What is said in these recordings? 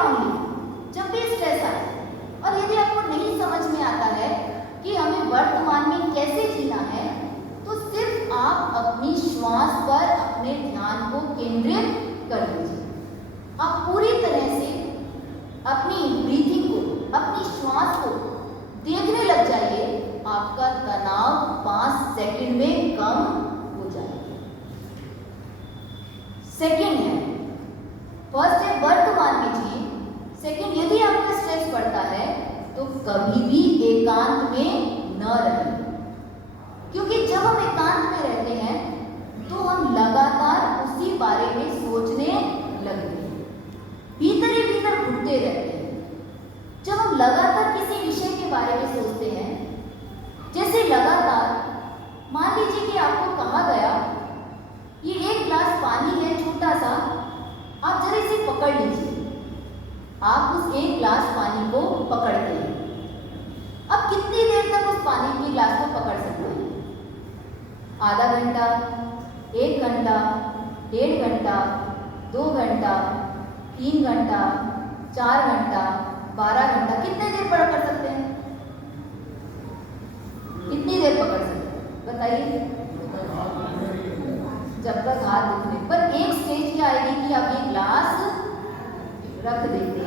only, जब भी stress आए और यदि आपको नहीं समझ में आता है कि हमें वर्तमान में कैसे जीना है, तो सिर्फ आप अपनी श्वास पर अपने ध्यान को केंद्रित कर दीजिए। आप पूरी तरह से अपनी ब्रीथिंग को, अपनी श्वास को देखने लग जाइए, आपका तनाव 5 सेकंड में कम हो जाएगा। सेकंड है, फर्स्ट है वर्तमान में जिए। सेकंड, यदि आपका स्ट्रेस बढ़ता है तो कभी भी एकांत में न रहें, क्योंकि जब हम एकांत में रहते हैं तो हम लगातार उसी बारे में सोचने लगते हैं, भीतर ही भीतर घुटते रहते हैं। जब हम लगातार किसी विषय के बारे में सोचते हैं, जैसे लगातार मान लीजिए कि आपको कहा गया ये 1 गिलास पानी है छोटा सा, आप जरा इसे पकड़ लीजिए। आप उस 1 गिलास पानी को पकड़ते हैं। अब कितनी देर तक उस पानी के गिलास को पकड़ सकते हैं? आधा घंटा, 1 घंटा, 1.5 घंटा, 2 घंटा, 3 घंटा, 4 घंटा, 12 घंटा, कितने देर पकड़ सकते हैं? कितनी देर पकड़ सकते हैं बताइए? जब तक हाथ दुखने पर। एक स्टेज क्या आएगी कि आप ये ग्लास रख देते,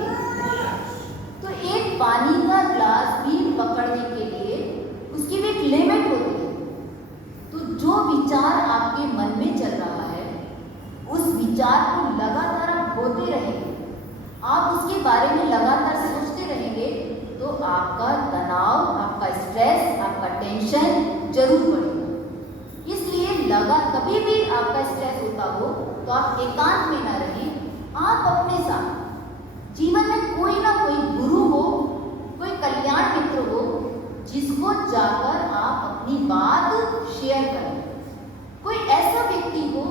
तो एक पानी का ग्लास भी पकड़ने के लिए उसकी भी एक लिमिट होती है। तो जो विचार आपके मन में चल रहा है, उस विचार को लगातार आप होते रहेंगे, आप उसके बारे में लगातार सोचते रहेंगे, तो आपका तनाव, आपका स्ट्रेस, आपका टेंशन जरूर बढ़ेगा। इसलिए कभी भी आपका स्ट्रेस होता हो तो आप एकांत में ना रहें। आप अपने साथ जीवन में कोई ना कोई गुरु हो, कोई कल्याण मित्र हो, जिसको जाकर आप अपनी बात शेयर करें। कोई ऐसा व्यक्ति हो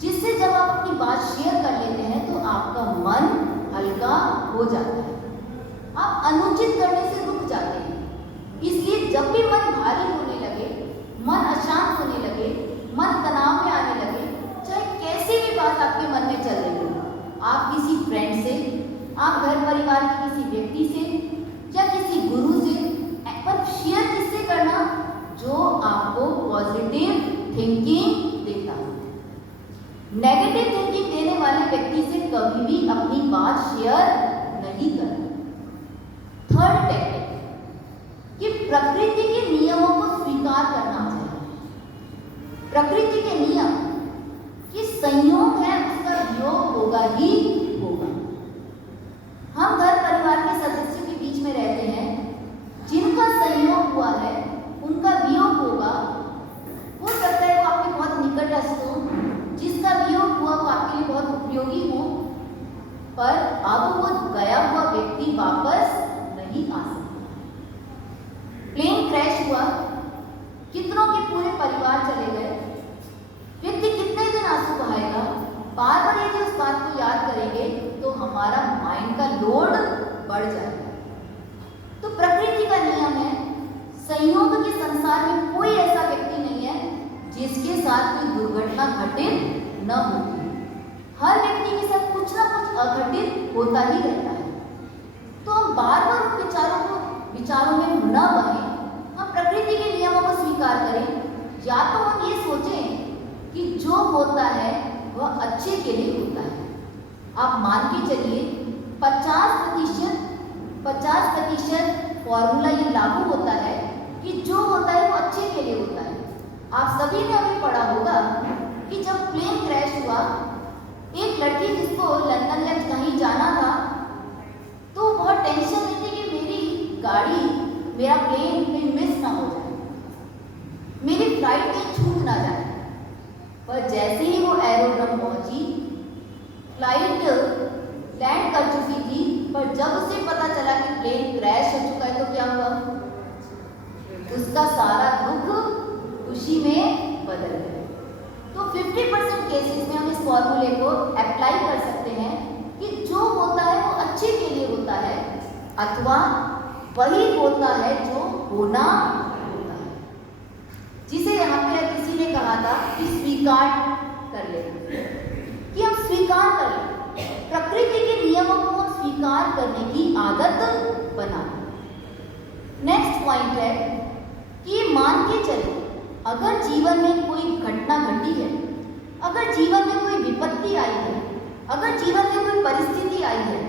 जिससे जब आप अपनी बात शेयर कर लेते हैं तो आपका मन हल्का हो जाता है, आप अनुचित करने से रुक जाते हैं। इसलिए जब भी मन भारी होने लगे, मन अशांत होने लगे, मन तनाव में आने लगे, चाहे कैसी भी बात आपके मन में चल रही हो, आप किसी फ्रेंड से, आप घर परिवार के किसी व्यक्ति से या किसी गुरु से, पर शेयर किससे करना? जो आपको पॉजिटिव थिंकिंग देता हो। नेगेटिव थिंकिंग देने वाले व्यक्ति से कभी भी अपनी बात शेयर नहीं करना। थर्ड टेक्निक कि प्रकृति के नियमों को स्वीकार करना चाहिए। प्रकृति के नियम कि संयोग है, उसका वियोग होगा ही होगा। हम घर परिवार के सदस्यों के बीच में रहते हैं, जिनका संयोग हुआ है उनका वियोग होगा। हो सकता है वो आपके बहुत निकटस्थ हो, जिसका वियोग हुआ वो आपके लिए बहुत उपयोगी हो, पर अब वो गया हुआ व्यक्ति वापस नहीं आ सकता। प्लेन क्रैश हुआ, कितनों के पूरे परिवार चले गए, व्यक्ति कितने दिन आंसू बहाएगा? बार बार यदि उस बात को याद करेंगे तो हमारा माइंड का लोड बढ़ जाएगा। तो प्रकृति का नियम है, संयोग के संसार में कोई ऐसा व्यक्ति नहीं है जिसके साथ कोई दुर्घटना घटित न होती। हर व्यक्ति के साथ कुछ ना कुछ अघटित होता ही रहता है। तो हम बार बार उन विचारों में न बहें, हम प्रकृति के नियमों को स्वीकार करें। या तो हम ये सोचें कि जो होता है वह अच्छे के लिए होता है। आप मान के चलिए 50% फॉर्मूला ये लागू होता है कि जो होता है वो अच्छे के लिए होता है। आप सभी ने अभी पढ़ा होगा कि जब प्लेन क्रैश हुआ, एक लड़की जिसको लंदन या कहीं जाना था, तो बहुत टेंशन में थी कि मेरी गाड़ी, मेरा प्लेन कहीं मिस ना हो जाए, मेरी फ्लाइट कहीं छूट ना जाए। पर जैसे ही वो एरोड्रम पहुंची, फ्लाइट लैंड कर चुकी थी, पर जब उसे पता चला कि प्लेन क्रैश हो चुका है तो क्या हुआ? उसका सारा दुख खुशी में बदल गया। तो 50% केसेस में हम इस फॉर्मूले को अप्लाई कर सकते हैं कि जो होता है वो अच्छे के लिए होता है, अथवा वही होता है जो होना होता है। जिसे यहाँ पे किसी ने कहा था कि स्वीकार कर ले, कि हम स्वीकार कर लें, प्रकृति के नियमों को हम व्यवहार करने की आदत बना लो। नेक्स्ट पॉइंट है कि मान के चले अगर जीवन में कोई घटना घटी है, अगर जीवन में कोई विपत्ति आई है, अगर जीवन में कोई परिस्थिति आई है,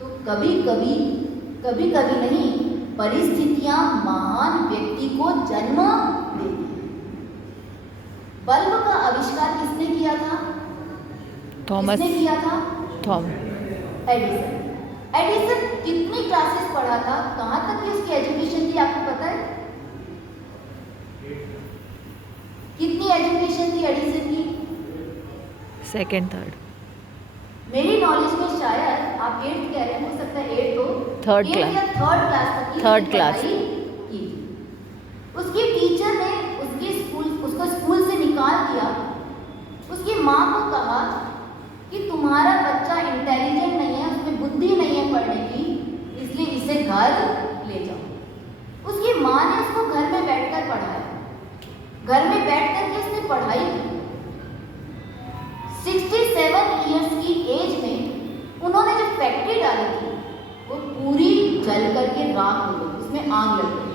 तो कभी कभी नहीं, परिस्थितियां महान व्यक्ति को जन्म देती हैं। बल्ब का आविष्कार किसने किया था? थॉमस किसने किया था? एडिसन। एडिसन कितनी क्लासेस पढ़ा था, कहाँ तक की उसकी एजुकेशन थी, आपको पता है? कितनी एजुकेशन थी एडिसन की? सेकेंड थर्ड मेरी नॉलेज में शायद आप 8th कह रहे हैं, हो सकता है 8 तो थर्ड 8 क्लास या थर्ड क्लास तक की थर्ड क्लास पढ़ाई की थी। उसके टीचर ने उसको स्कूल से निकाल दिया। उसकी माँ को कहा कि तुम्हारा बच्चा इंटेलिजेंट नहीं है, उसमें बुद्धि नहीं है पढ़ने की, इसलिए इसे घर ले जाओ। उसकी माँ ने उसको घर में बैठकर पढ़ाया, घर में बैठकर के उसने पढ़ाई की। 67 इयर्स की एज में उन्होंने जो फैक्ट्री डाली थी वो पूरी जल करके राख हो गई, उसमें आग लग गई।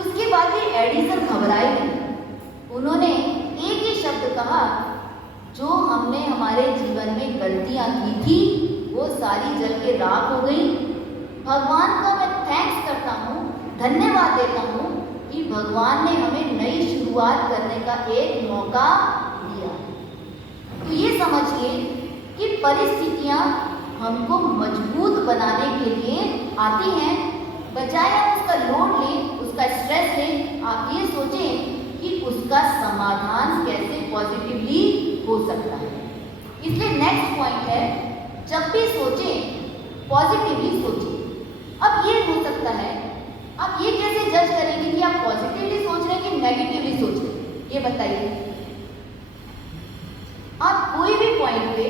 उसके बाद भी एडिसन घबराए नहीं। उन्होंने एक ही शब्द कहा, जो हमने हमारे जीवन में गलतियां की थी वो सारी जल के राख हो गई। भगवान का मैं थैंक्स करता हूँ, धन्यवाद देता हूँ कि भगवान ने हमें नई शुरुआत करने का एक मौका दिया। तो ये समझिए कि परिस्थितियाँ हमको मजबूत बनाने के लिए आती हैं। बजाय आप उसका लोड लें, उसका स्ट्रेस लें, आप ये सोचें कि उसका समाधान कैसे पॉजिटिवली हो सकता है। इसलिए नेक्स्ट पॉइंट है, जब भी सोचें पॉजिटिवली सोचें। अब ये हो सकता है, आप ये कैसे जज करेंगे कि आप पॉजिटिवली सोच रहे हैं कि नेगेटिवली सोच रहे हैं, ये बताइए। आप कोई भी पॉइंट पे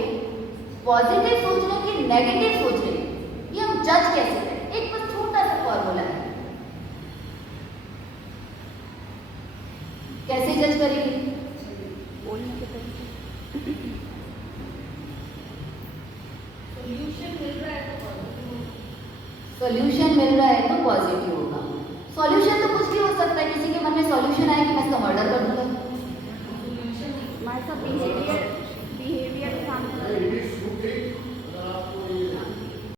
पॉजिटिव सोच रहे हैं कि नेगेटिव सोच रहे हैं, ये हम जज कैसे करें? एक बस छोटा सा फॉर्मूला है, कैसे जज करेंगे? सॉल्यूशन मिल रहा है तो पॉजिटिव